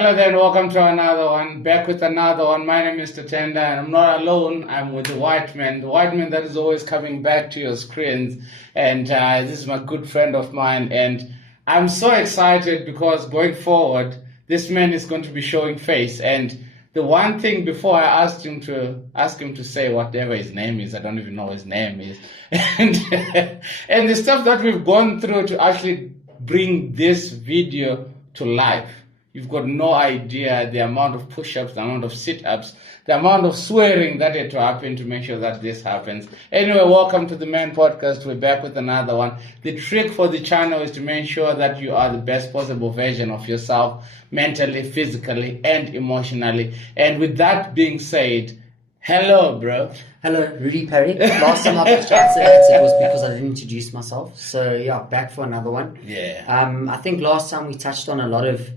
Hello there and welcome to another one. Back with another one. My name is Tatenda and I'm not alone. I'm with the white man. The white man that is always coming back to your screens. And this is my good friend of mine. And I'm so excited because going forward, this man is going to be showing face. And the one thing before I ask him to say whatever his name is, I don't even know what his name is. And the stuff that we've gone through to actually bring this video to life. You've got no idea the amount of push-ups, the amount of sit-ups, the amount of swearing that had to happen to make sure that this happens. Anyway, welcome to the Man Podcast. We're back with another one. The trick for the channel is to make sure that you are the best possible version of yourself, mentally, physically, and emotionally. And with that being said, hello, bro. Hello, Rudi Perry. Last time I was it was because I didn't introduce myself. So yeah, back for another one. Yeah. I think last time we touched on a lot of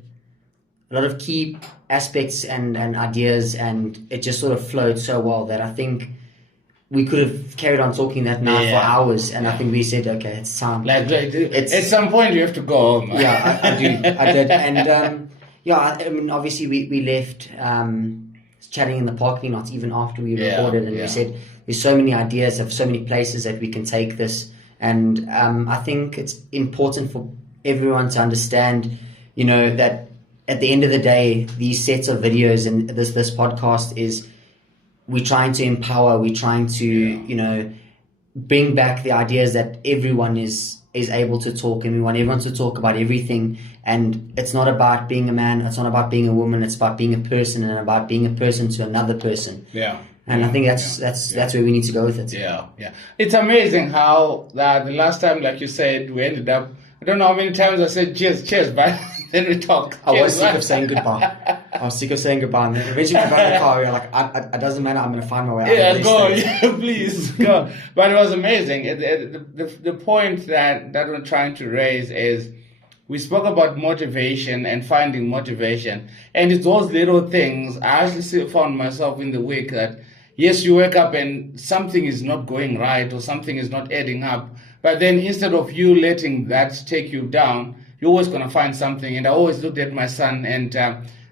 key aspects and ideas, and it just sort of flowed so well that I think we could have carried on talking that now for hours. And I think we said, okay, it's time. At some point you have to go home. Yeah, I did. And I mean, obviously we left chatting in the parking lot even after we recorded, and we said there's so many ideas of so many places that we can take this. And I think it's important for everyone to understand, that at the end of the day, these sets of videos and this podcast is, we're trying to empower, we're trying to, bring back the ideas that everyone is able to talk, and we want everyone to talk about everything. And it's not about being a man, it's not about being a woman, it's about being a person, and about being a person to another person. Yeah. And I think that's where we need to go with it. Yeah. It's amazing how the last time, like you said, we ended up, I don't know how many times I said cheers, but then we talked. I was sick of saying goodbye. And then eventually we got in the car, we were like, it doesn't matter, I'm going to find my way out of this. Please, go. But it was amazing. The point that we're trying to raise is, we spoke about motivation and finding motivation. And it's those little things. I actually found myself in the week that, yes, you wake up and something is not going right or something is not adding up. But then instead of you letting that take you down, you're always going to find something. And I always looked at my son, and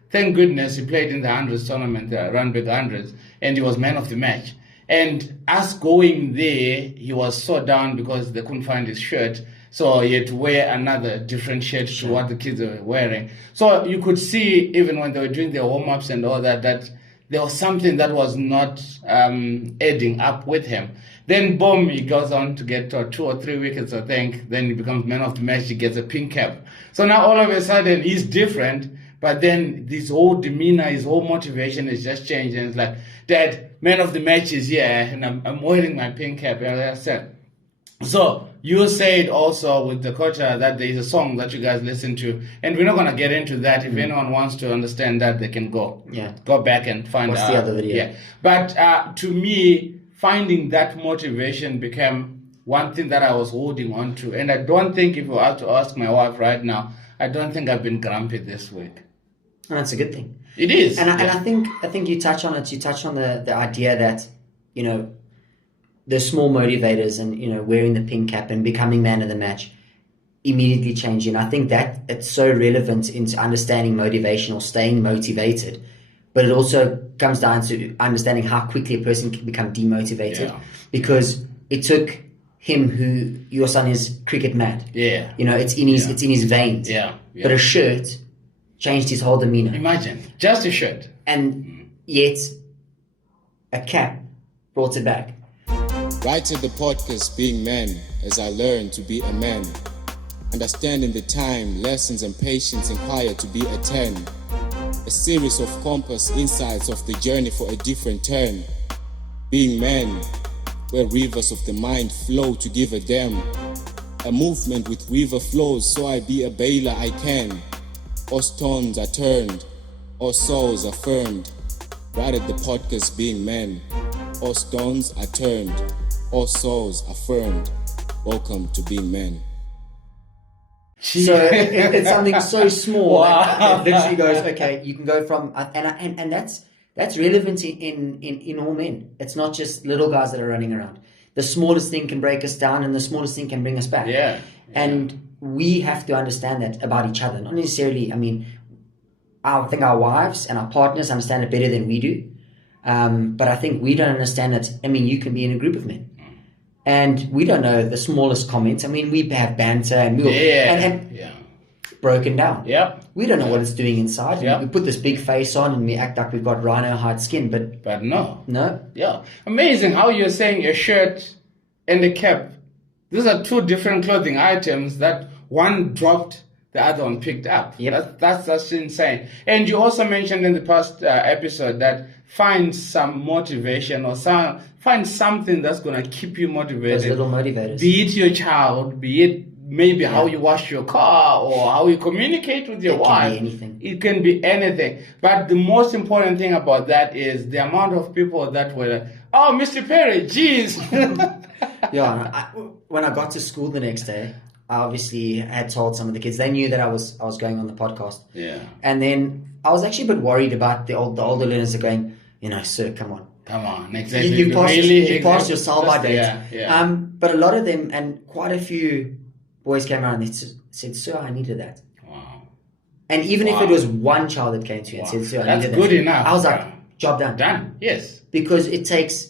thank goodness he played in the 100s tournament, the Randburg 100s, and he was man of the match. And us going there, he was so down because they couldn't find his shirt. So he had to wear another different shirt to what the kids were wearing. So you could see, even when they were doing their warm-ups and all that there was something that was not adding up with him. Then boom, he goes on to get 2 or 3 wickets, I think. Then he becomes man of the match. He gets a pink cap. So now all of a sudden he's different, but then this whole demeanor, his whole motivation is just changed. And it's like, Dad, man of the match is here, and I'm wearing my pink cap. And I said, so you said also with the culture that there is a song that you guys listen to, and we're not going to get into that. If anyone wants to understand that, they can go back and find What's the other video? Yeah. But to me, finding that motivation became one thing that I was holding on to. And I don't think, if you have to ask my wife right now, I don't think I've been grumpy this week. And that's a good thing. It is. And I think you touch on it. You touch on the idea that, the small motivators and, wearing the pink cap and becoming man of the match immediately change you. And I think that it's so relevant into understanding motivation or staying motivated. But it also comes down to understanding how quickly a person can become demotivated, because it took him, who your son is cricket mad. Yeah. It's in his veins. Yeah. But a shirt changed his whole demeanor. Imagine, just a shirt. And yet a cap brought it back. Right at the podcast Being Men, as I learn to be a man. Understanding the time, lessons and patience inquired to be a 10. A series of compass insights of the journey for a different turn. Being men, where rivers of the mind flow to give a damn. A movement with river flows, so I be a bailer I can. All stones are turned, all souls affirmed. Right at the podcast Being Men, all stones are turned, all souls affirmed. Welcome to Being Men. So it's something so small that literally goes, okay, you can go from, and that's relevant in all men. It's not just little guys that are running around. The smallest thing can break us down, and the smallest thing can bring us back. Yeah. And we have to understand that about each other. Not necessarily, I mean, I think our wives and our partners understand it better than we do. But I think we don't understand that. I mean, you can be in a group of men, and we don't know the smallest comments. I mean, we have banter and broken down. Yeah. We don't know what it's doing inside. Yeah. We put this big face on and we act like we've got rhino hide skin, but no. Yeah. Amazing how you're saying a shirt and a cap. These are two different clothing items that one dropped, the other one picked up. Yep. That's insane. And you also mentioned in the past episode that find some motivation or find something that's going to keep you motivated. Those little motivators. Be it your child, be it maybe how you wash your car or how you communicate with your wife. It can be anything. It can be anything. But the most important thing about that is the amount of people that were, oh, Mr. Perry, geez. When I got to school the next day, I obviously had told some of the kids. They knew that I was going on the podcast. Yeah. And then I was actually a bit worried about the older learners are going, sir, come on. Come on, exactly. You passed your sell-by date. Yeah. But a lot of them, and quite a few boys came around and they said, sir, I needed that. Wow. And even if it was one child that came to you and said, sir, I needed that. That's good enough. I was like, job done. Done, yes. Because it takes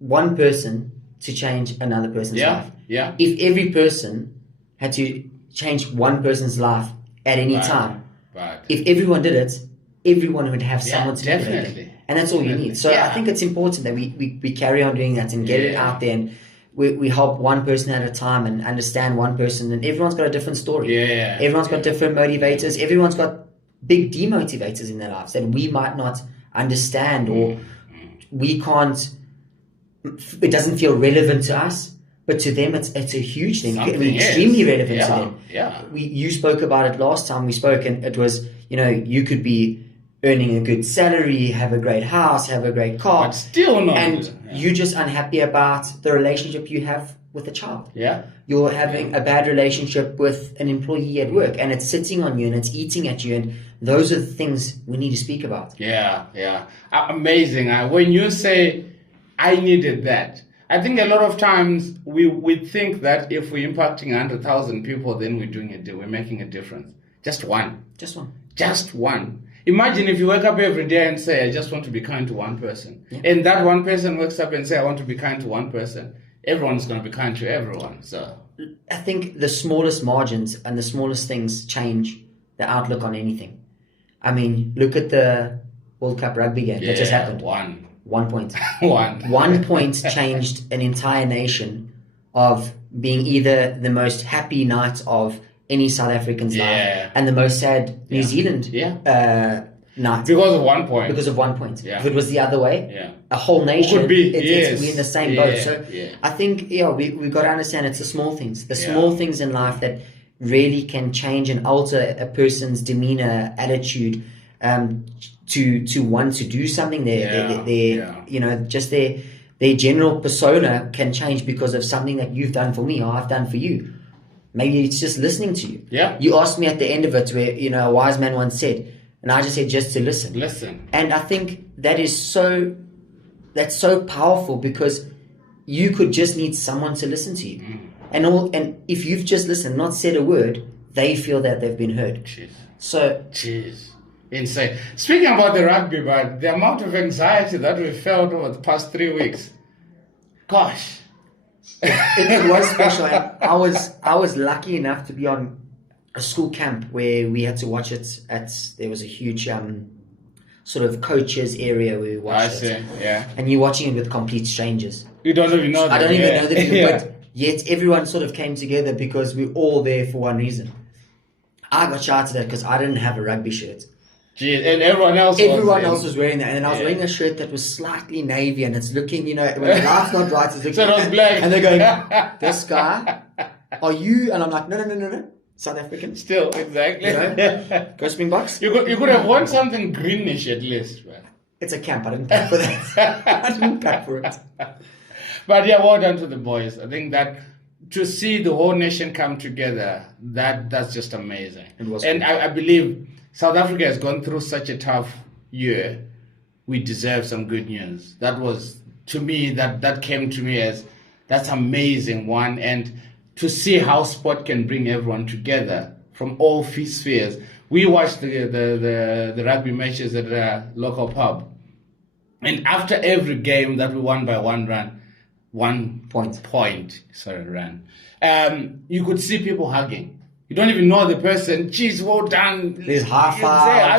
one person to change another person's life. Yeah. If every person had to change one person's life at any time, if everyone did it, everyone would have someone to motivate them. And that's all you need. So I think it's important that we carry on doing that and get it out there, and we help one person at a time and understand one person, and everyone's got a different story. Everyone's got different motivators. Everyone's got big demotivators in their lives that we might not understand, or we can't, it doesn't feel relevant to us, but to them it's a huge thing. Extremely relevant to them. You spoke about it last time we spoke, and it was, you could be earning a good salary, have a great house, have a great car, but still not. And you're just unhappy about the relationship you have with a child. You're having a bad relationship with an employee at work, and it's sitting on you and it's eating at you, and those are the things we need to speak about. Amazing. When you say I needed that, I think a lot of times we think that if we're impacting 100,000 people, then we're making a difference. Just one. Imagine if you wake up every day and say, I just want to be kind to one person. And that one person wakes up and say, I want to be kind to one person. Everyone's going to be kind to everyone. So I think the smallest margins and the smallest things change the outlook on anything. I mean, look at the World Cup rugby game that just happened. 1 point. 1 point changed an entire nation of being either the most happy night of any South African's life and the most sad New Zealand night. Because of 1 point. Because of 1 point. If it was the other way, a whole nation would be in the same boat. So I think we've got to understand it's the small things. The small things in life that really can change and alter a person's demeanor, attitude, to want to do something. Just their general persona can change because of something that you've done for me or I've done for you. Maybe it's just listening to you. You asked me at the end of it where, a wise man once said, and I just said just to listen. And I think that's so powerful, because you could just need someone to listen to you. And if you've just listened, not said a word, they feel that they've been heard. Jeez. Insane. Speaking about the rugby, but the amount of anxiety that we felt over the past 3 weeks. Gosh. It was special. I was lucky enough to be on a school camp where we had to watch it there was a huge sort of coaches area where we watched it. And you're watching it with complete strangers. You don't even know them. I don't even know them, but yet everyone sort of came together because we're all there for one reason. I got shouted at because I didn't have a rugby shirt. And everyone else was wearing that, and I was wearing a shirt that was slightly navy, and it's looking, when the light's not right, it's looking. So it was black. And they're going, this guy, are you? And I'm like, no, South African. Still, exactly. Go Springboks. You could have worn something greenish at least, man. It's a camp. I didn't cut for that. I didn't cut for it. But well done to the boys. I think that to see the whole nation come together, that's just amazing. It was and I believe South Africa has gone through such a tough year. We deserve some good news. That was, to me, that came to me as, that's amazing one. And to see how sport can bring everyone together from all spheres, we watched the rugby matches at a local pub. And after every game that we won by one point, you could see people hugging. You don't even know the person. Jeez, well done. There's high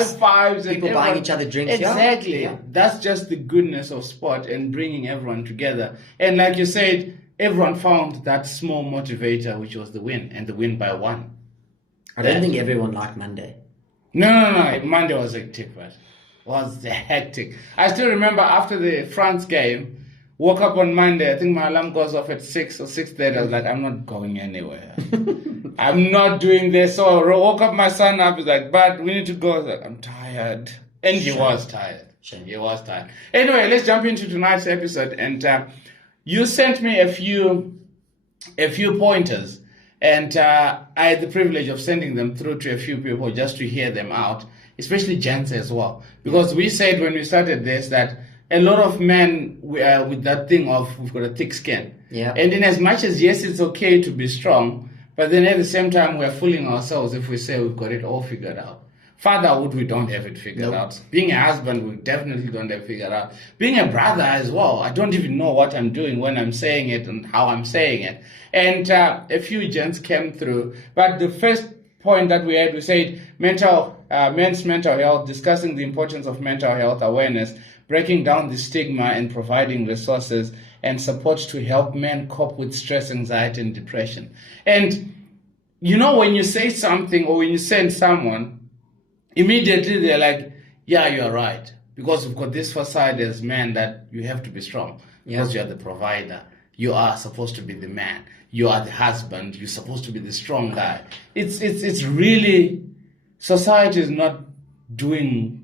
fives. And people buying each other drinks. Exactly. Yeah. That's just the goodness of sport and bringing everyone together. And like you said, everyone found that small motivator, which was the win, and the win by one. I don't think everyone liked Monday. No. Monday was hectic, but was hectic. I still remember after the France game, woke up on Monday. I think my alarm goes off at 6 or 6:30. I was like, I'm not going anywhere. I'm not doing this. So I woke up my son up. He's like, but we need to go. I was like, I'm tired. And he was tired. He was tired. Anyway, let's jump into tonight's episode. And you sent me a few pointers. And I had the privilege of sending them through to a few people just to hear them out, especially gents as well. Because we said when we started this that a lot of men with that thing of we've got a thick skin. Yeah. And in as much as, yes, it's okay to be strong, but then at the same time, we're fooling ourselves if we say we've got it all figured out. Fatherhood, we don't have it figured out. Being a husband, we definitely don't have it figured out. Being a brother as well, I don't even know what I'm doing when I'm saying it and how I'm saying it. And a few gents came through. But the first point that we had, we said men's mental health, discussing the importance of mental health awareness, breaking down the stigma and providing resources and support to help men cope with stress, anxiety, and depression. And you know, when you say something or when you send someone, immediately they're like, yeah, you're right. Because we've got this facade as men that you have to be strong. Because you're the provider. You are supposed to be the man. You are the husband. You're supposed to be the strong guy. It's really, society is not doing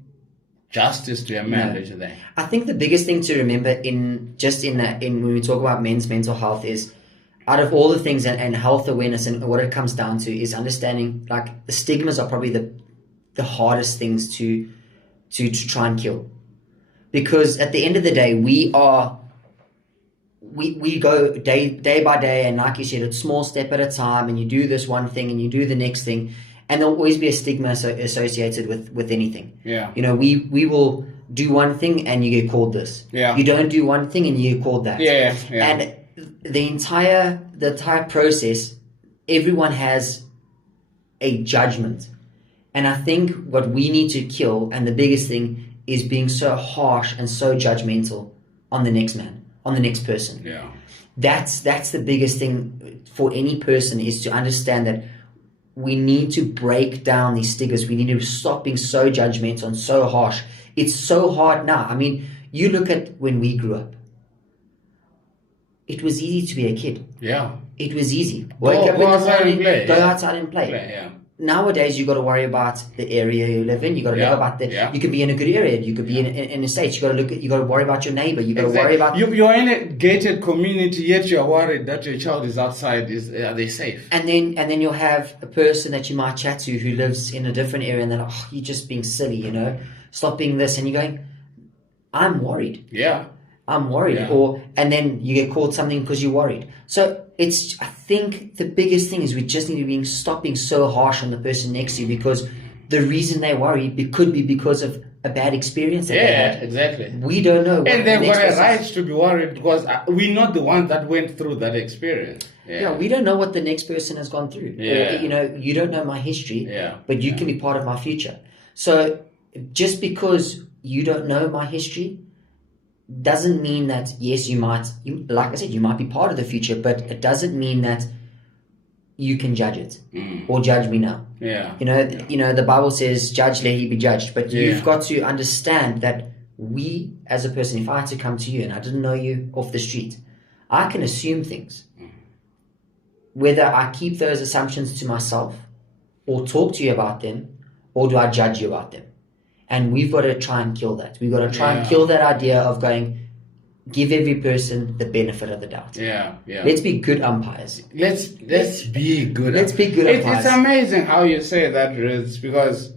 justice to a man, don't you think? I think the biggest thing to remember in when we talk about men's mental health is, out of all the things and health awareness and what it comes down to is understanding, like, the stigmas are probably the hardest things to try and kill, because at the end of the day we go day by day, and like you said, it's small step at a time, and you do this one thing and you do the next thing. And there'll always be a stigma associated with anything. Yeah. You know, we will do one thing and you get called this. Yeah. You don't do one thing and you get called that. Yeah. And the entire process, everyone has a judgment. And I think what we need to kill, and the biggest thing, is being so harsh and so judgmental on the next man, on the next person. Yeah. That's the biggest thing for any person, is to understand that we need to break down these stigmas. We need to stop being so judgmental and so harsh. It's so hard now. I mean, you look at when we grew up. It was easy to be a kid. Yeah. It was easy. Go outside and play. Go outside and play. Yeah. Nowadays, you got to worry about the area you live in. You got to live about You could be in a good area. You could be in a state. You got to You got to worry about your neighbor. You got to worry about. You're in a gated community, yet you're worried that your child is outside. Are they safe? And then you'll have a person that you might chat to who lives in a different area, and they're like, "Oh, you're just being silly, you know. Stop being this." And you're going, "I'm worried." Yeah. I'm worried. Yeah. And then you get called something because you're worried. So I think the biggest thing is we just need to stop being so harsh on the person next to you, because the reason they worry could be because of a bad experience that they had. Exactly. We don't know. And they've got a right to be worried, because we're not the ones that went through that experience. Yeah, we don't know what the next person has gone through. Yeah. You know, you don't know my history, but you can be part of my future. So just because you don't know my history doesn't mean that, yes, like I said, you might be part of the future, but it doesn't mean that you can judge it or judge me now. Yeah. You know, the Bible says, "Judge, let he be judged." But you've got to understand that we, as a person, if I had to come to you and I didn't know you off the street, I can assume things. Whether I keep those assumptions to myself or talk to you about them, or do I judge you about them? And we've got to try and kill that. We've got to try and kill that idea of going, give every person the benefit of the doubt. Yeah. Let's be good umpires. Let's be good. Let's be good umpires. It's amazing how you say that, Riz, because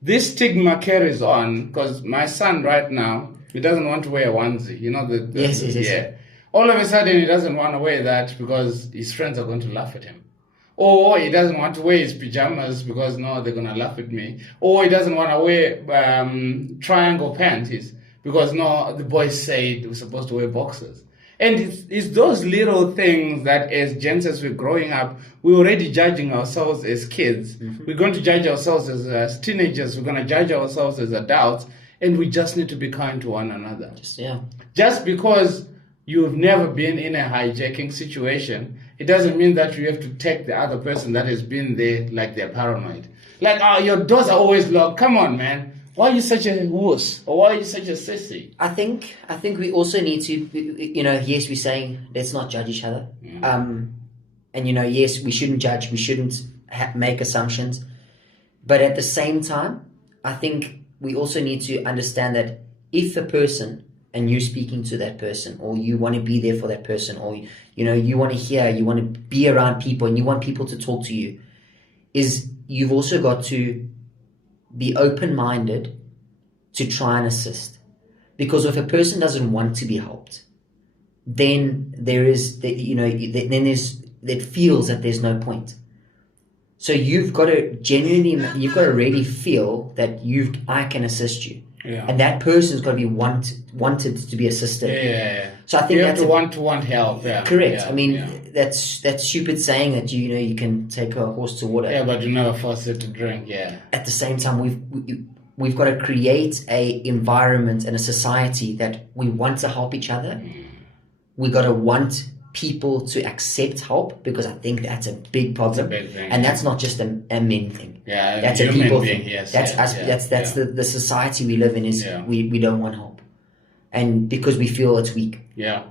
this stigma carries on. Because my son right now, he doesn't want to wear a onesie. You know Yes. All of a sudden, he doesn't want to wear that because his friends are going to laugh at him. Or he doesn't want to wear his pajamas because no, they're gonna laugh at me. Or he doesn't want to wear triangle panties because no, the boys said we're supposed to wear boxers. And it's those little things that as gents, as we're growing up, we're already judging ourselves as kids. We're going to judge ourselves as teenagers. We're going to judge ourselves as adults. And we just need to be kind to one another. Just because you've never been in a hijacking situation, it doesn't mean that you have to take the other person that has been there like they're paranoid. Like, oh, your doors are always locked. Come on, man. Why are you such a wuss? Or why are you such a sissy? I think we also need to, yes, we're saying let's not judge each other. And, yes, we shouldn't judge. We shouldn't make assumptions. But at the same time, I think we also need to understand that if the person, and you're speaking to that person, or you want to be there for that person, or, you want to hear, you want to be around people, and you want people to talk to you, is you've also got to be open-minded to try and assist. Because if a person doesn't want to be helped, then it feels that there's no point. So you've got to really feel that I can assist you. Yeah. And that person's got to be wanted to be assisted. Yeah. So I think you have to want help. Yeah. Correct. Yeah. I mean, that's stupid saying that you can take a horse to water. Yeah, but you never force it to drink. Yeah. At the same time, we've got to create a environment and a society that we want to help each other. We got to want people to accept help, because I think that's a big problem. It's a big thing, and that's not just a men thing. Yeah, that's a people being, thing. Yes, that's us. That's the society we live in. We don't want help, and because we feel it's weak. Yeah.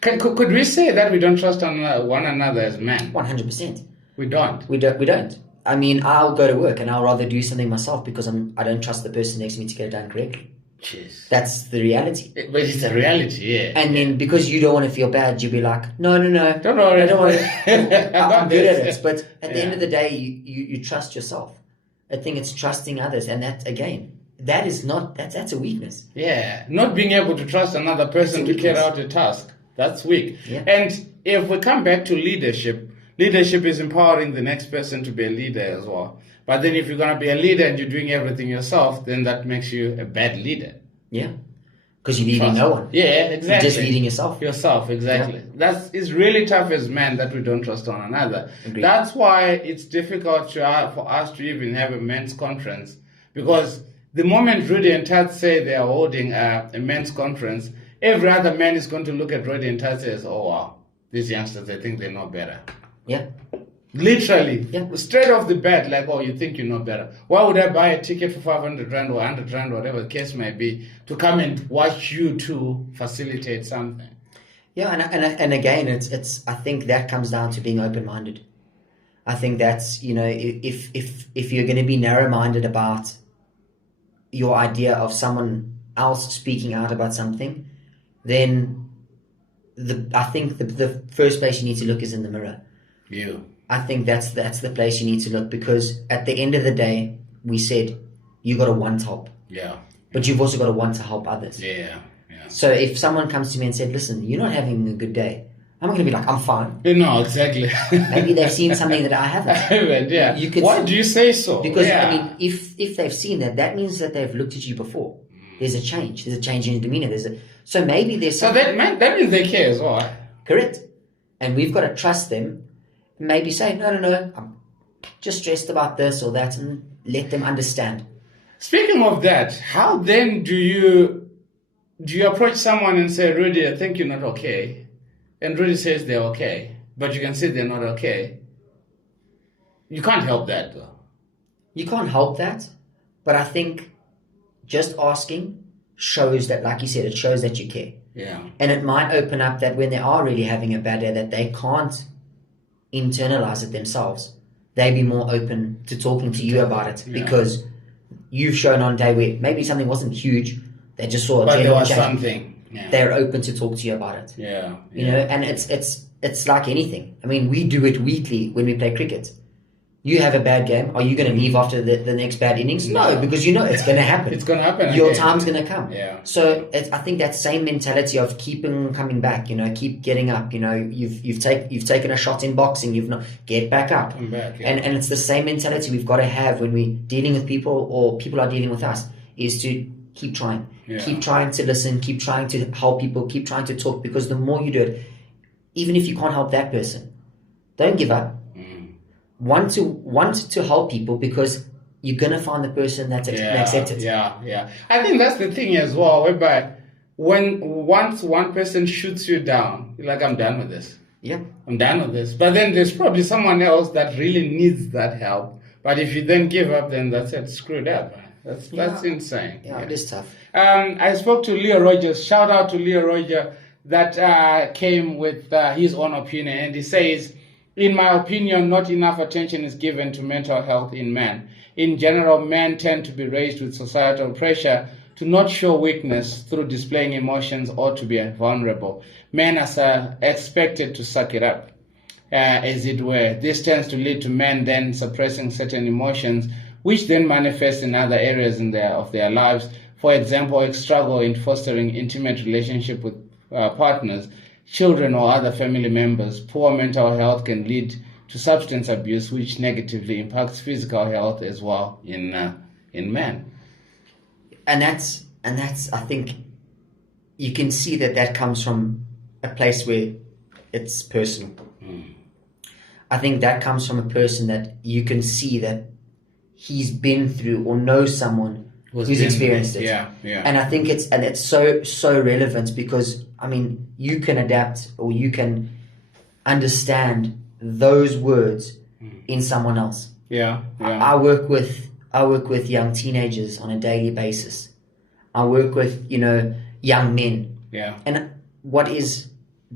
Could we say that we don't trust one another as men? 100%. We don't. We don't. I mean, I'll go to work and I'll rather do something myself because I don't trust the person next to me to get it done correctly. Jeez. That's the reality. But it's a reality, yeah. And then because you don't want to feel bad, you'll be like, no. Don't worry. I don't want to. I'm good at it. But at the end of the day, you trust yourself. I think it's trusting others. And that, again, that's a weakness. Yeah. Not being able to trust another person to carry out a task. That's weak. Yeah. And if we come back to leadership is empowering the next person to be a leader as well. But then if you're going to be a leader and you're doing everything yourself, then that makes you a bad leader. Yeah. Because you're leading no one. Yeah, exactly. You're just leading yourself. Yourself, exactly. Yeah. It's really tough as men that we don't trust one another. Agreed. That's why it's difficult for us to even have a men's conference. Because the moment Rudi and I say they are holding a men's conference, every other man is going to look at Rudi and I and says, oh wow, these youngsters, they think they know better. Yeah. Literally. Yeah. Straight off the bat, like, oh, you think you know better. Why would I buy a ticket for 500 Rand or 100 Rand, whatever the case may be, to come and watch you two facilitate something? Yeah, and again, it's I think that comes down to being open-minded. I think that's, if you're going to be narrow-minded about your idea of someone else speaking out about something, then I think the first place you need to look is in the mirror. You. I think that's the place you need to look, because at the end of the day, we said you got to want help. Yeah. But you've also got to want to help others. Yeah. So if someone comes to me and said, listen, you're not having a good day, I'm going to be like, I'm fine. No, exactly. Maybe they've seen something that I haven't. Yeah. Why do you say so? Because, I mean, if they've seen that means that they've looked at you before. There's a change. There's a change in demeanor. So maybe there's something. So that means they care as well. Correct. And we've got to trust them. Maybe say, no, I'm just stressed about this or that, and let them understand. Speaking of that, how then do you approach someone and say, Rudi, I think you're not okay? And Rudi says they're okay, but you can see they're not okay. You can't help that, though. You can't help that, but I think just asking shows that, like you said, it shows that you care. Yeah. And it might open up that when they are really having a bad day, that they can't internalize it themselves. They be more open to talking to you about it, because you've shown on a day where maybe something wasn't huge, they just saw a general change. Something. Yeah. They're open to talk to you about it. Yeah. You know, and it's like anything. I mean, we do it weekly when we play cricket. You have a bad game. Are you going to leave after the next bad innings? No, because you know it's going to happen. It's going to happen. Your again. time's going to come. Yeah. So I think that same mentality of coming back, keep getting up. You've taken a shot in boxing. You've not get back up. Come back. Yeah. And it's the same mentality we've got to have when we're dealing with people or people are dealing with us, is to keep trying. Yeah. Keep trying to listen. Keep trying to help people. Keep trying to talk, because the more you do it, even if you can't help that person, don't give up. Want to help people, because you're gonna find the person that's accepted. Yeah. I think that's the thing as well, whereby once one person shoots you down, you're like, I'm done with this. Yeah. I'm done with this. But then there's probably someone else that really needs that help. But if you then give up, then that's it, screwed up. That's insane. Yeah, it is tough. I spoke to Leo Rogers. Shout out to Leo Rogers that came with his own opinion, and he says, in my opinion, not enough attention is given to mental health in men. In general, men tend to be raised with societal pressure to not show weakness through displaying emotions or to be vulnerable. Men are expected to suck it up, as it were. This tends to lead to men then suppressing certain emotions, which then manifest in other areas of their lives. For example, a struggle in fostering intimate relationship with partners, children or other family members. Poor mental health can lead to substance abuse, which negatively impacts physical health as well in men. And that's I think you can see that comes from a place where it's personal. I think that comes from a person that you can see that he's been through or knows someone who's experienced it. Yeah. And I think it's so relevant, because I mean, you can adapt or you can understand those words in someone else. Yeah. I work with young teenagers on a daily basis. I work with young men. Yeah. And what is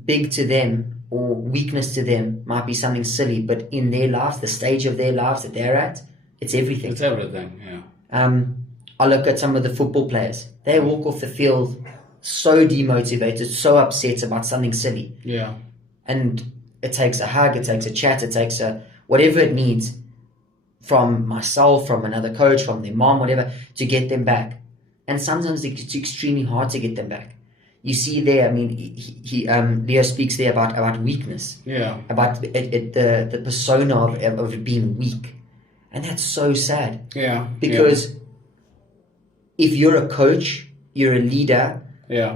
big to them or weakness to them might be something silly, but in their lives, the stage of their lives that they're at, it's everything. It's everything. Yeah. I look at some of the football players. They walk off the field so demotivated, so upset about something silly. Yeah. And it takes a hug, it takes a chat, it takes whatever it needs from myself, from another coach, from their mom, whatever, to get them back. And sometimes it's extremely hard to get them back. You see there, I mean, Leo speaks there about weakness. Yeah. About the persona of being weak. And that's so sad. Yeah. Because if you're a coach, you're a leader,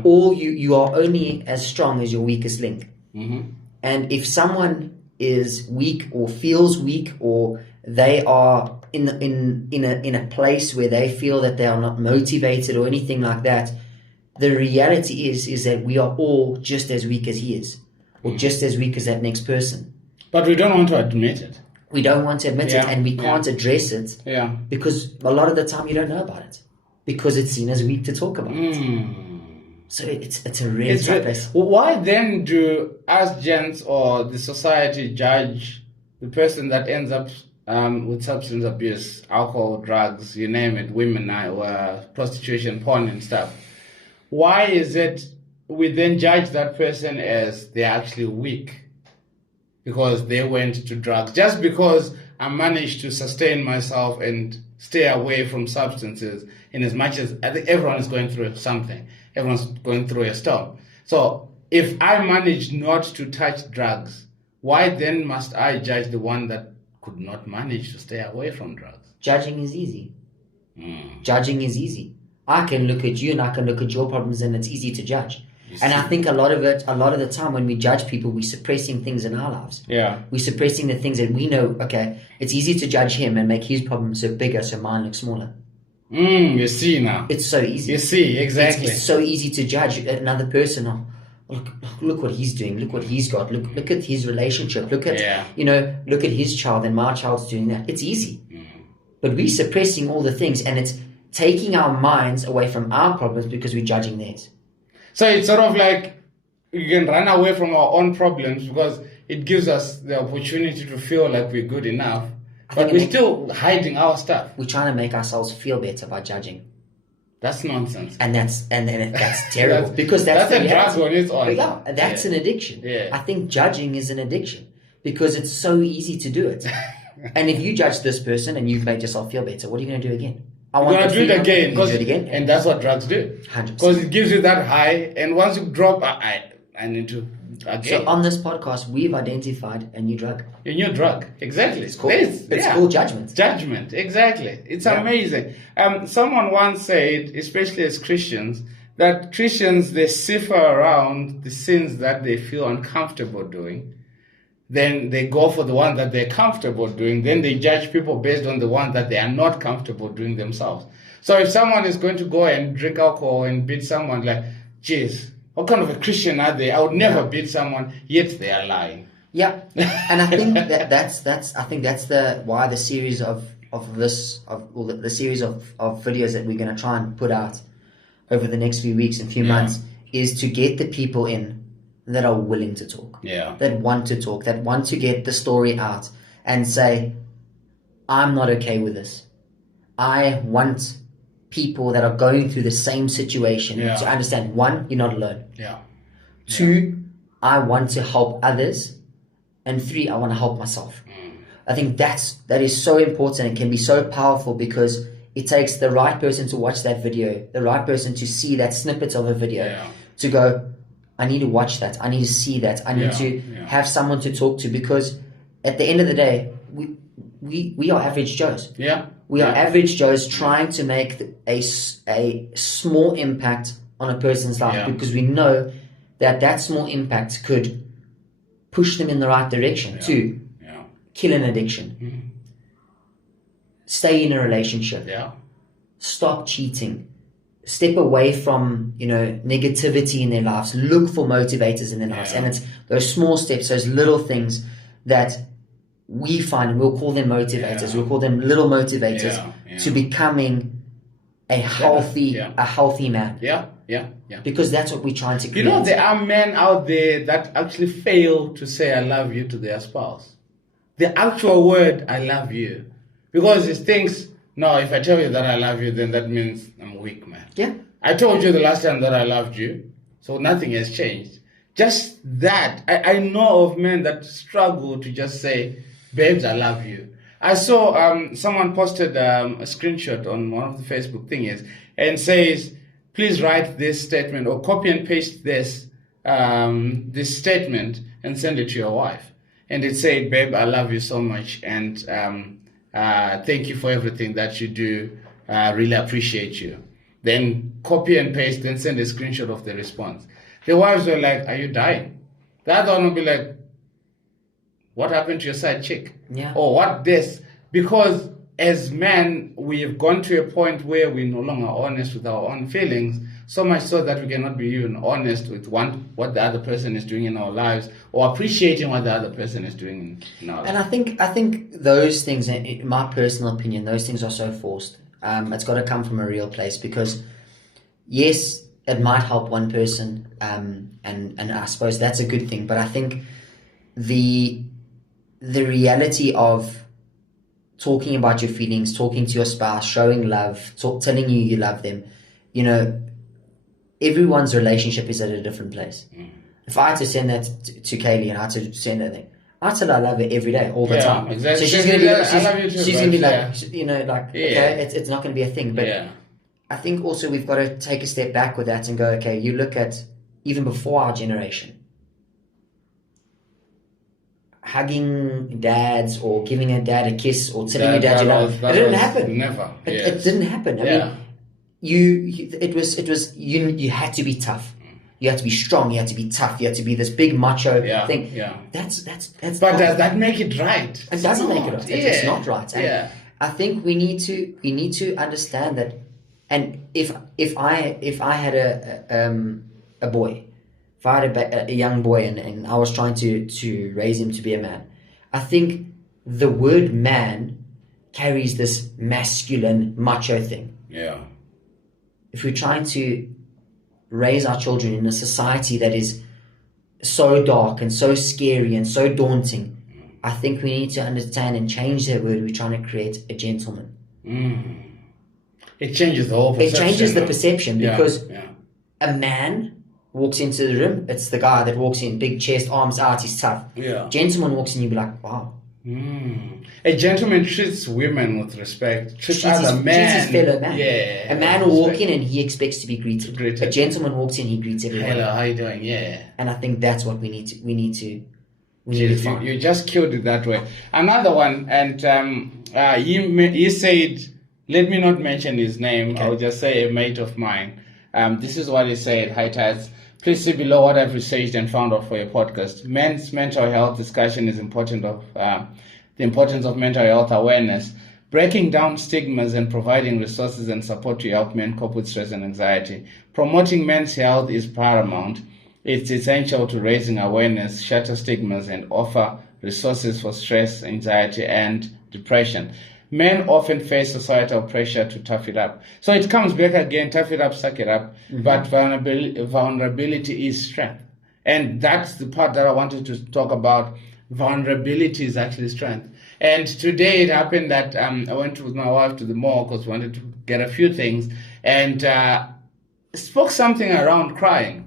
or you are only as strong as your weakest link. Mm-hmm. And if someone is weak or feels weak, or they are in a place where they feel that they are not motivated or anything like that, the reality is that we are all just as weak as he is, or just as weak as that next person. But we don't want to admit it. We don't want to admit it, and we can't address it because a lot of the time you don't know about it, because it's seen as weak to talk about it. So it's a really tough place. Why then do us gents or the society judge the person that ends up with substance abuse, alcohol, drugs, you name it, women, prostitution, porn and stuff? Why is it we then judge that person as they're actually weak because they went to drugs? Just because I managed to sustain myself and stay away from substances, in as much as I think everyone is going through something. Everyone's going through a storm. So if I managed not to touch drugs, why then must I judge the one that could not manage to stay away from drugs? Judging is easy. Judging is easy. I can look at you and I can look at your problems, and it's easy to judge. And I think a lot of the time when we judge people, we're suppressing things in our lives. Yeah. We're suppressing the things that we know, okay, it's easy to judge him and make his problems so bigger so mine looks smaller. You see now. It's so easy. You see, exactly. It's so easy to judge another person. Look what he's doing. Look what he's got. Look at his relationship. Look at look at his child, and my child's doing that. It's easy. But we're suppressing all the things, and it's taking our minds away from our problems because we're judging theirs. So it's sort of like we can run away from our own problems because it gives us the opportunity to feel like we're good enough. But we're still hiding our stuff. We're trying to make ourselves feel better by judging. That's nonsense. And that's terrible. Because that's a drug on its own. That's an addiction. Yeah. I think judging is an addiction because it's so easy to do it. And if you judge this person and you've made yourself feel better, what are you going to do again? You're going to do it again. You do it again. And that's what drugs do. 100%. Because it gives you that high, and once you drop, I need to again. So on this podcast, we've identified a new drug. A new drug, exactly. It's called judgment. Judgment, exactly. It's amazing. Someone once said, especially as Christians, that Christians, they cipher around the sins that they feel uncomfortable doing. Then they go for the one that they're comfortable doing. Then they judge people based on the one that they are not comfortable doing themselves. So if someone is going to go and drink alcohol and beat someone, like, geez, what kind of a Christian are they? I would never beat someone, yet they are lying. Yeah, and I think that's why the series of videos that we're going to try and put out over the next few weeks and few months is to get the people in that are willing to talk, that want to talk, that want to get the story out and say, I'm not okay with this. I want people that are going through the same situation to understand, one, you're not alone. Two, I want to help others. And three, I want to help myself. I think that is so important and can be so powerful because it takes the right person to watch that video, the right person to see that snippet of a video, to go, I need to watch that. I need to see that. I need to have someone to talk to, because at the end of the day, we are average Joes. We are average Joes trying to make a small impact on a person's life because we know that small impact could push them in the right direction to kill an addiction, stay in a relationship, stop cheating, step away from negativity in their lives, look for motivators in their lives. And it's those small steps, those little things that we find, and we'll call them motivators, we'll call them little motivators to becoming a healthy man. Because that's what we're trying to create. There are men out there that actually fail to say I love you to their spouse. The actual word I love you. Because he thinks, no, if I tell you that I love you, then that means I'm weak, man. I told you the last time that I loved you, so nothing has changed. Just that. I know of men that struggle to just say, babes, I love you. I saw someone posted a screenshot on one of the Facebook thingies and says, please write this statement or copy and paste this statement and send it to your wife. And it said, babe, I love you so much, and thank you for everything that you do. Really appreciate you. Then copy and paste, then send a screenshot of the response. The wives were like, are you dying? The other one will be like, what happened to your side chick? Or what this? Because as men, we have gone to a point where we're no longer honest with our own feelings, so much so that we cannot be even honest with what the other person is doing in our lives, or appreciating what the other person is doing in our lives. And I think those things, in my personal opinion, those things are so forced. It's got to come from a real place, because yes, it might help one person, and I suppose that's a good thing. But I think the reality of talking about your feelings, talking to your spouse, showing love, telling you love them, everyone's relationship is at a different place. If I had to send that to Kaylee and I had to send her thing, I tell her I love her every day, all the time. Exactly. So she's going to be, I love you too, she's going to be like, okay, it's not going to be a thing. But I think also we've got to take a step back with that and go, okay, you look at even before our generation, hugging dads or giving a dad a kiss or telling your dad you love him. It didn't happen. Never. It didn't happen. I mean, you had to be tough. You had to be strong. You had to be tough. You had to be this big macho thing. That's. But does that make it right? It doesn't make it right. It's not right. And I think we need to understand that. And if I had a boy, if I had a young boy and I was trying to raise him to be a man, I think the word man carries this masculine macho thing. If we're trying to raise our children in a society that is so dark and so scary and so daunting, I think we need to understand and change that word. We're trying to create a gentleman. It changes the whole perception. It changes the perception, because a man walks into the room, it's the guy that walks in, big chest, arms out, he's tough. Gentleman walks in, you'll be like, wow, A gentleman treats women with respect, treats other men. Treats his fellow man. Yeah. A man will walk in and he expects to be greeted. A gentleman walks in, he greets everyone. Hello, how you doing? Yeah. And I think that's what we need to find. You just killed it that way. Another one, and he said, let me not mention his name. Okay. I'll just say a mate of mine. This is what he said. Hi, Taz. Please see below what I've researched and found out for your podcast. Men's mental health discussion is important of the importance of mental health awareness, breaking down stigmas and providing resources and support to help men cope with stress and anxiety. Promoting men's health is paramount. It's essential to raising awareness, shatter stigmas, and offer resources for stress, anxiety, and depression. Men often face societal pressure to tough it up. So it comes back again, tough it up, suck it up. But vulnerability is strength. And that's the part that I wanted to talk about. Vulnerability is actually strength. And today it happened that I went with my wife to the mall because we wanted to get a few things. And spoke something around crying.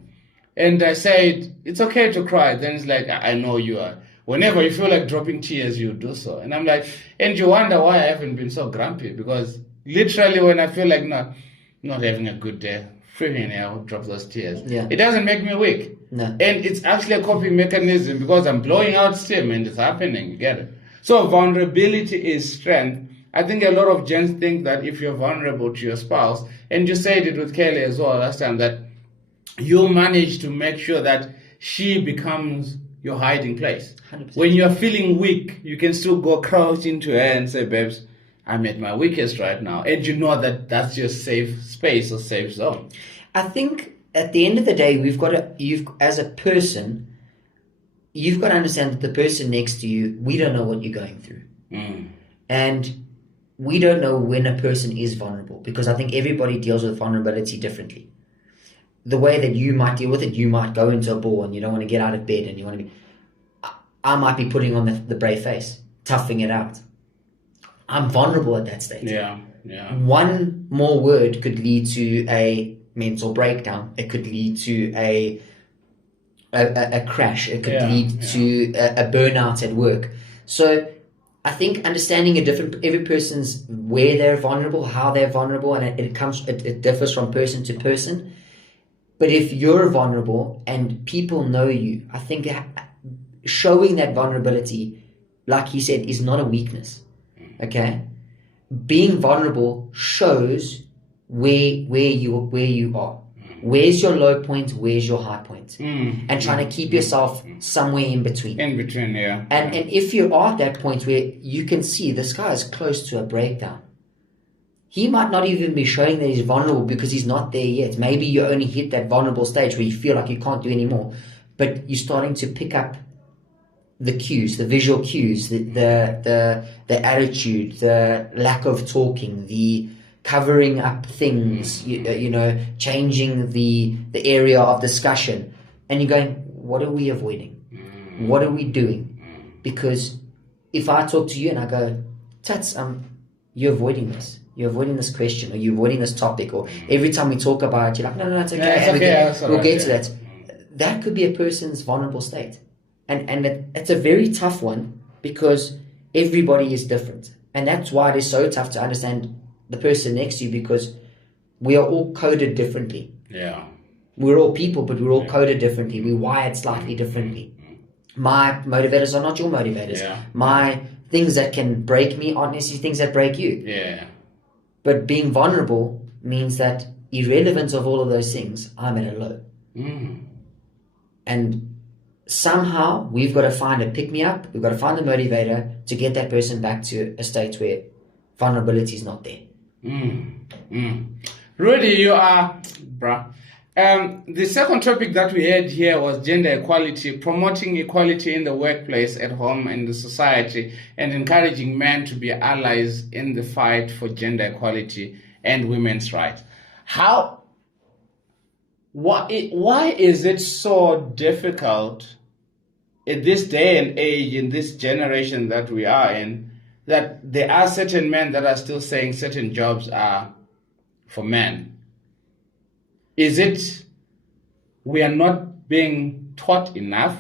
And I said, it's okay to cry. Then it's like, I know you are. Whenever you feel like dropping tears, you do so. And I'm like, and you wonder why I haven't been so grumpy. Because literally when I feel like not having a good day, freaking I'll drop those tears. Yeah. It doesn't make me weak. No. And it's actually a coping mechanism because I'm blowing out steam and it's happening. You get it? So vulnerability is strength. I think a lot of gents think that if you're vulnerable to your spouse, and you said it with Kelly as well last time, that you manage to make sure that she becomes your hiding place. 100%. When you're feeling weak, you can still go crouch into her and say, babes, I'm at my weakest right now. And you know that that's your safe space or safe zone. I think at the end of the day, as a person, you've got to understand that the person next to you, we don't know what you're going through. And we don't know when a person is vulnerable because I think everybody deals with vulnerability differently. The way that you might deal with it, you might go into a ball and you don't want to get out of bed and you want to be... I might be putting on the brave face, toughing it out. I'm vulnerable at that stage. Yeah. One more word could lead to a mental breakdown. It could lead to a crash. It could lead to a burnout at work. So I think understanding every person's where they're vulnerable, how they're vulnerable, and it differs from person to person. But if you're vulnerable and people know you, I think showing that vulnerability, like he said, is not a weakness. Okay? Being vulnerable shows where you are. Where's your low point? Where's your high point? And trying to keep yourself somewhere in between. In between, yeah. And if you are at that point where you can see this guy is close to a breakdown, he might not even be showing that he's vulnerable because he's not there yet. Maybe you only hit that vulnerable stage where you feel like you can't do anymore, but you're starting to pick up the cues, the visual cues, the attitude, the lack of talking, the covering up things, changing the area of discussion, and you're going, what are we avoiding? What are we doing? Because if I talk to you and I go, Tats, you're avoiding this. You're avoiding this question, or you're avoiding this topic, or every time we talk about it, you're like, no, it's okay. Yeah, it's okay. We'll get to that. That could be a person's vulnerable state. And it's a very tough one because everybody is different. And that's why it is so tough to understand the person next to you because we are all coded differently. Yeah. We're all people, but we're all coded differently. We're wired slightly differently. My motivators are not your motivators. Yeah. My things that can break me aren't necessarily things that break you. Yeah. But being vulnerable means that irrelevant of all of those things, I'm at a low. And somehow we've got to find a pick-me-up, we've got to find the motivator to get that person back to a state where vulnerability is not there. Rudy, you are... Bruh. The second topic that we had here was gender equality, promoting equality in the workplace, at home, in the society, and encouraging men to be allies in the fight for gender equality and women's rights. Why is it so difficult in this day and age, in this generation that we are in, that there are certain men that are still saying certain jobs are for men? Is it we are not being taught enough?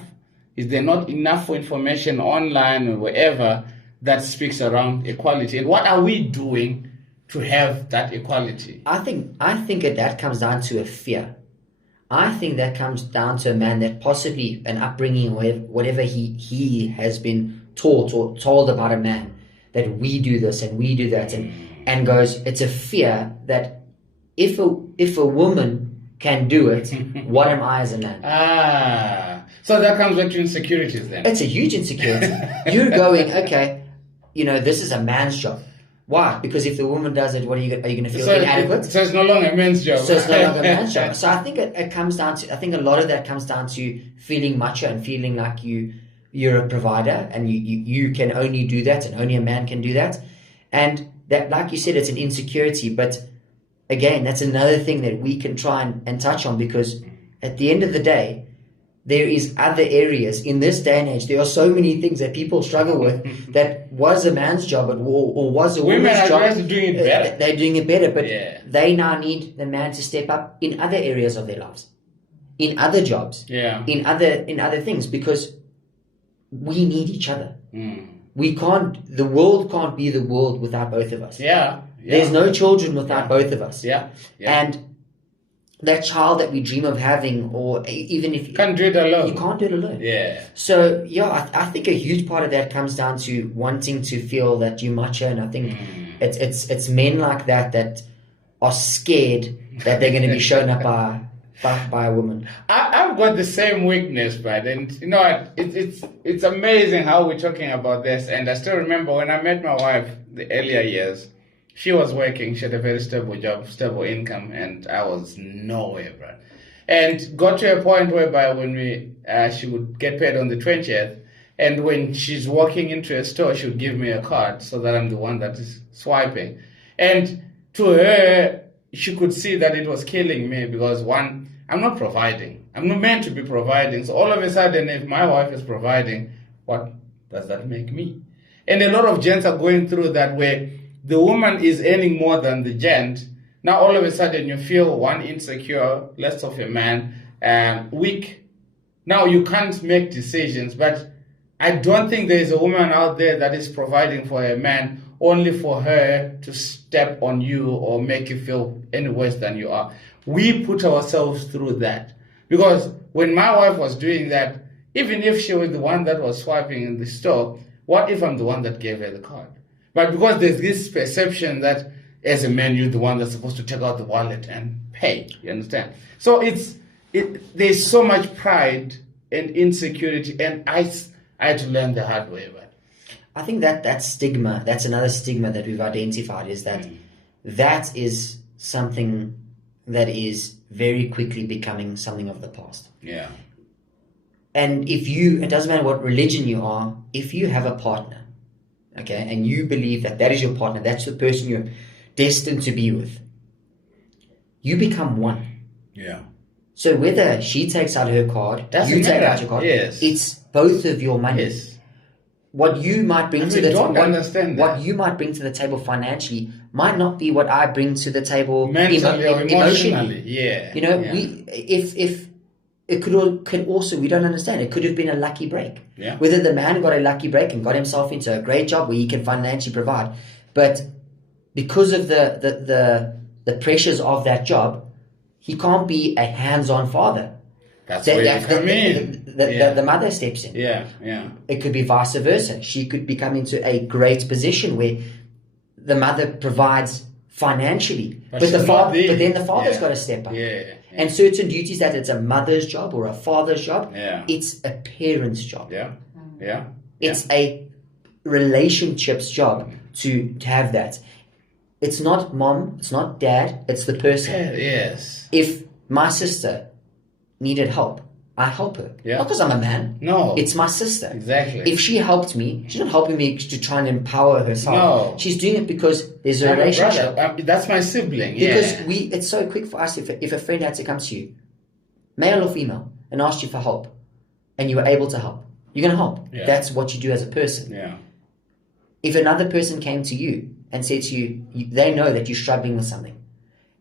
Is there not enough information online or wherever that speaks around equality? And what are we doing to have that equality? I think that comes down to a fear. I think that comes down to a man that possibly an upbringing or whatever he has been taught or told about a man, that we do this and we do that, and goes, it's a fear that if a woman can do it, what am I as a man? So that comes back to insecurities then. It's a huge insecurity. You're going, okay, this is a man's job. Why? Because if the woman does it, are you going to feel inadequate? So it's no longer a man's job. So it's no longer a man's job. So I think it comes down to, I think a lot of that comes down to feeling macho and feeling like you're a provider and you can only do that and only a man can do that. And that, like you said, it's an insecurity. But again, that's another thing that we can try and touch on, because at the end of the day, there is other areas in this day and age. There are so many things that people struggle with that was a man's job or was a woman's job. Women are doing it better. They're doing it better, but they now need the man to step up in other areas of their lives, in other jobs, in other things, because we need each other. We can't. The world can't be the world without both of us. There's no children without both of us. And that child that we dream of having, or even if you can't do it alone. You can't do it alone. So I think a huge part of that comes down to wanting to feel that you're macho, and I think it's men like that are scared that they're going to be shown up by a woman. I've got the same weakness, but and it's amazing how we're talking about this. And I still remember when I met my wife the earlier years. She was working, she had a very stable job, stable income, and I was nowhere, bro. And got to a point whereby when she would get paid on the 20th, and when she's walking into a store, she would give me a card so that I'm the one that is swiping. And to her, she could see that it was killing me because, one, I'm not providing. I'm not meant to be providing. So all of a sudden, if my wife is providing, what does that make me? And a lot of gents are going through that way. The woman is earning more than the gent. Now all of a sudden you feel, one, insecure, less of a man, weak. Now you can't make decisions, but I don't think there is a woman out there that is providing for a man only for her to step on you or make you feel any worse than you are. We put ourselves through that. Because when my wife was doing that, even if she was the one that was swiping in the store, what if I'm the one that gave her the card? But because there's this perception that as a man, you're the one that's supposed to take out the wallet and pay. You understand? So there's so much pride and insecurity, and I had to learn the hard way. But I think that stigma, that's another stigma that we've identified, is that that is something that is very quickly becoming something of the past. And it doesn't matter what religion you are, if you have a partner, okay, and you believe that is your partner, that's the person you're destined to be with, you become one. So whether she takes out her card, you take out your card, it's both of your money. What you might bring to the what you might bring to the table financially might not be what I bring to the table mentally or emotionally. If it could also, we don't understand. It could have been a lucky break. Whether the man got a lucky break and got himself into a great job where he can financially provide, but because of the pressures of that job, he can't be a hands-on father. That's where you come in. The mother steps in. It could be vice versa. She could become into a great position where the mother provides financially, but then the father's got to step up. And certain duties that it's a mother's job or a father's job, it's a parent's job. It's a relationship's job to have that. It's not mom, it's not dad, it's the person. If my sister needed help, I help her. Not because I'm a man. No. It's my sister. Exactly. If she helped me, she's not helping me to try and empower herself. No. She's doing it because there's a relationship. That's my sibling. Because it's so quick for us, if a friend had to come to you, male or female, and asked you for help, and you were able to help, you're going to help. That's what you do as a person. If another person came to you and said to you, they know that you're struggling with something,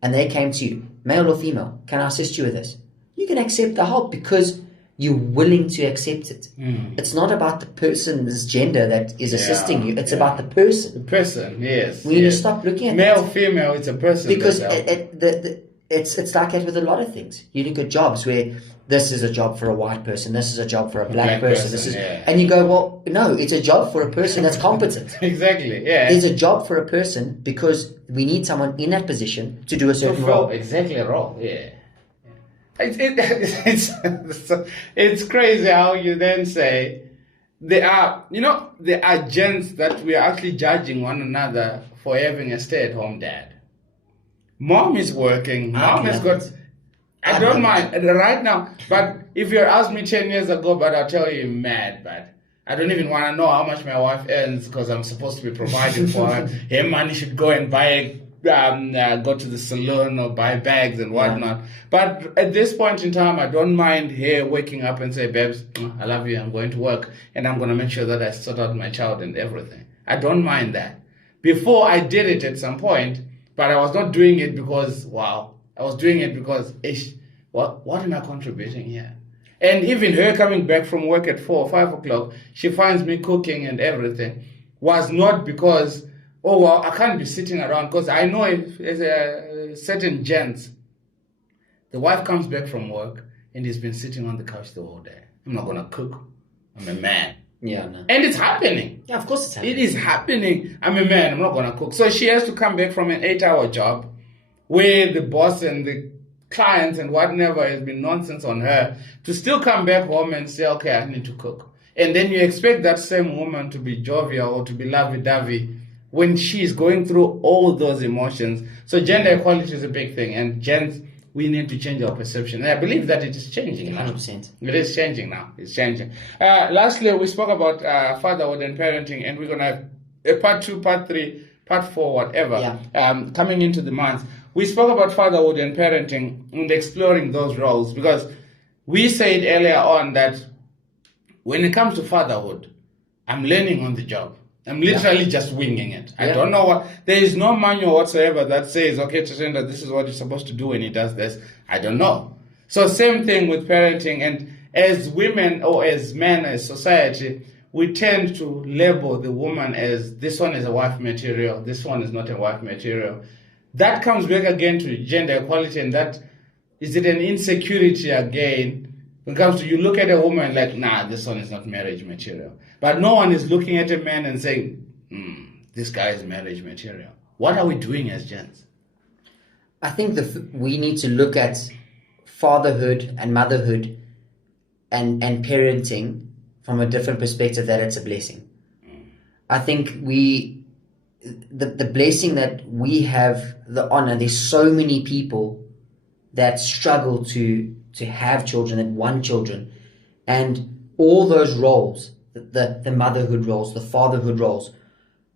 and they came to you, male or female, can I assist you with this? You can accept the help because you're willing to accept it. It's not about the person's gender that is assisting you. It's about the person. The person, yes. We need to stop looking at male, that. female. It's a person. Because it's like that with a lot of things. You look at jobs where this is a job for a white person, this is a job for a black person, and you go, well, no, it's a job for a person that's competent. Exactly. Yeah. It's a job for a person because we need someone in that position to do a certain role. Exactly a role. Yeah. It's crazy how you then say there are gents that we are actually judging one another for having a stay-at-home dad. Mom is working. Mom has got. I don't mind right now, but if you asked me 10 years ago, but I'll tell you, mad, but I don't even want to know how much my wife earns because I'm supposed to be providing for her. Her money should go and buy. Go to the salon or buy bags and whatnot. But at this point in time, I don't mind her waking up and say, babes, I love you, I'm going to work and I'm going to make sure that I sort out my child and everything. I don't mind that. Before I did it at some point, but I was not doing it because, I was doing it because, what am I contributing here? And even her coming back from work at 4 or 5 o'clock, she finds me cooking and everything, was not because, I can't be sitting around, because I know if there's a certain gents, the wife comes back from work and he's been sitting on the couch the whole day. I'm not going to cook. I'm a man. Yeah, no. And it's happening. Yeah, of course it's happening. It is happening. I'm a man. I'm not going to cook. So she has to come back from an 8-hour job where the boss and the clients and whatever has been nonsense on her to still come back home and say, okay, I need to cook. And then you expect that same woman to be jovial or to be lovey-dovey when she's going through all those emotions. So gender equality is a big thing. And gents, we need to change our perception. And I believe that it is changing now. 100%. It is changing now. It's changing. Lastly, we spoke about fatherhood and parenting, and we're going to have a part 2, part 3, part 4, whatever, coming into the months. We spoke about fatherhood and parenting and exploring those roles because we said earlier on that when it comes to fatherhood, I'm learning on the job. I'm literally just winging it. I don't know what. There is no manual whatsoever that says, okay, Chatenda, this is what you're supposed to do when he does this. I don't know. So same thing with parenting. And as women or as men, as society, we tend to label the woman as this one is a wife material, this one is not a wife material. That comes back again to gender equality, and that is it an insecurity again when it comes to you look at a woman like, nah, this one is not marriage material. But no one is looking at a man and saying, this guy is marriage material. What are we doing as gents? I think we need to look at fatherhood and motherhood and parenting from a different perspective, that it's a blessing. I think the blessing that we have, the honor, there's so many people that struggle to have children, that want children, and all those roles, the motherhood roles, the fatherhood roles,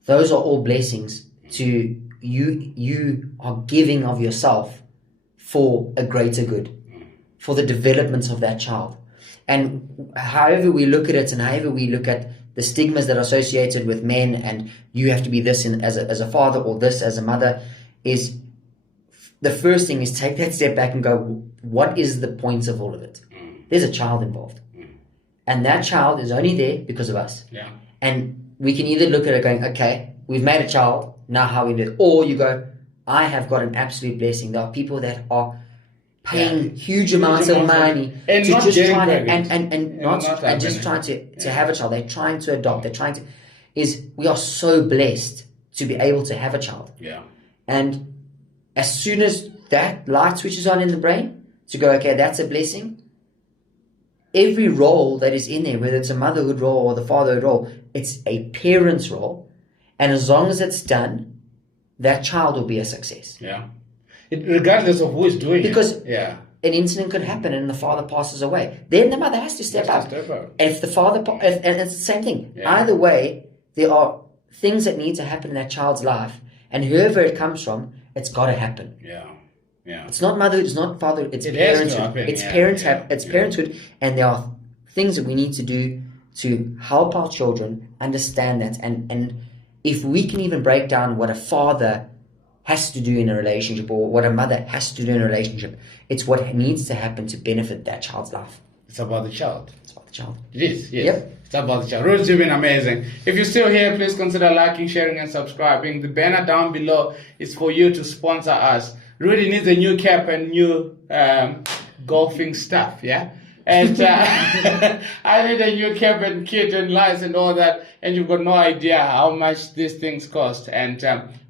those are all blessings to you are giving of yourself for a greater good, for the development of that child. And however we look at it and however we look at the stigmas that are associated with men and you have to be this as a father or this as a mother, is the first thing is take that step back and go, what is the point of all of it? There's a child involved. And that child is only there because of us. Yeah. And we can either look at it going, okay, we've made a child, now how we do it? Or you go, I have got an absolute blessing. There are people that are paying huge amounts of money and to not just getting try pregnant. and just trying to have a child. They're trying to adopt. They're trying to. We are so blessed to be able to have a child. Yeah. And as soon as that light switches on in the brain to go, okay, that's a blessing. Every role that is in there, whether it's a motherhood role or the fatherhood role, it's a parent's role. And as long as it's done, that child will be a success. Yeah. Regardless of who is doing because it. Yeah. An incident could happen and the father passes away. Then the mother has to step up. If the father, and it's the same thing. Yeah. Either way, there are things that need to happen in that child's life, and whoever it comes from, it's got to happen. Yeah. Yeah. It's not motherhood, it's not fatherhood, it's parenthood. It's parenthood, and there are things that we need to do to help our children understand that. And if we can even break down what a father has to do in a relationship or what a mother has to do in a relationship, it's what needs to happen to benefit that child's life. It's about the child. It's about the child. It is, yes. Yep. It's about the child. Rudy, you've been amazing. If you're still here, please consider liking, sharing, and subscribing. The banner down below is for you to sponsor us. Rudy needs a new cap and new golfing stuff, yeah? And I need a new cap and kit and lights and all that, and you've got no idea how much these things cost. And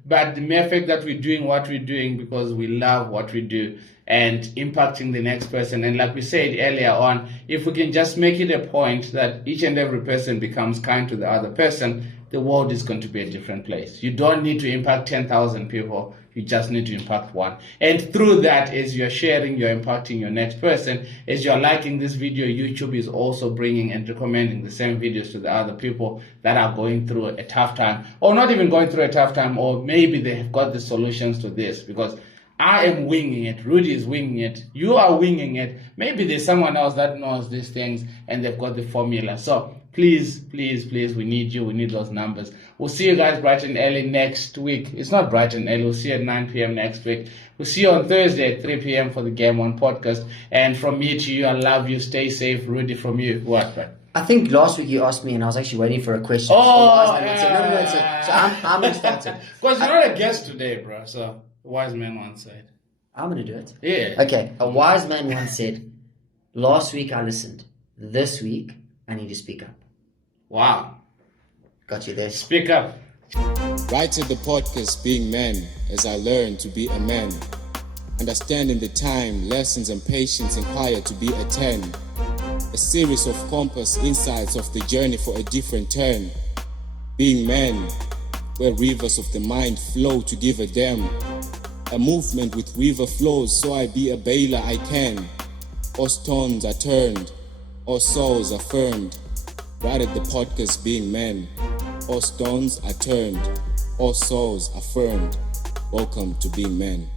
but the mere fact that we're doing what we're doing because we love what we do and impacting the next person. And like we said earlier on, if we can just make it a point that each and every person becomes kind to the other person, the world is going to be a different place. You don't need to impact 10,000 people. You just need to impact one. And through that, as you're sharing, you're impacting your next person. As you're liking this video, YouTube is also bringing and recommending the same videos to the other people that are going through a tough time, or not even going through a tough time, or maybe they have got the solutions to this. Because I am winging it, Rudy is winging it, you are winging it. Maybe there's someone else that knows these things and they've got the formula. So please, please, please, we need you. We need those numbers. We'll see you guys bright and early next week. It's not bright and early. We'll see you at 9 p.m. next week. We'll see you on Thursday at 3 p.m. for the Game On podcast. And from me to you, I love you. Stay safe. Rudy, from you, what? I think last week you asked me, and I was actually waiting for a question. Oh, So I'm going to start it. Because you're not a guest today, bro. So, wise man once said. I'm going to do it. Yeah. Okay. A wise man once said, last week I listened. This week I need to speak up. Wow. Got you there. Speak up. Right at the podcast Being Men, as I learn to be a man. Understanding the time, lessons and patience required to be a 10. A series of compass insights of the journey for a different turn. Being men, where rivers of the mind flow to give a damn. A movement with river flows, so I be a bailer I can. All stones are turned, all souls affirmed. Right at the podcast Being Men. All stones are turned, all souls affirmed. Welcome to Being Men.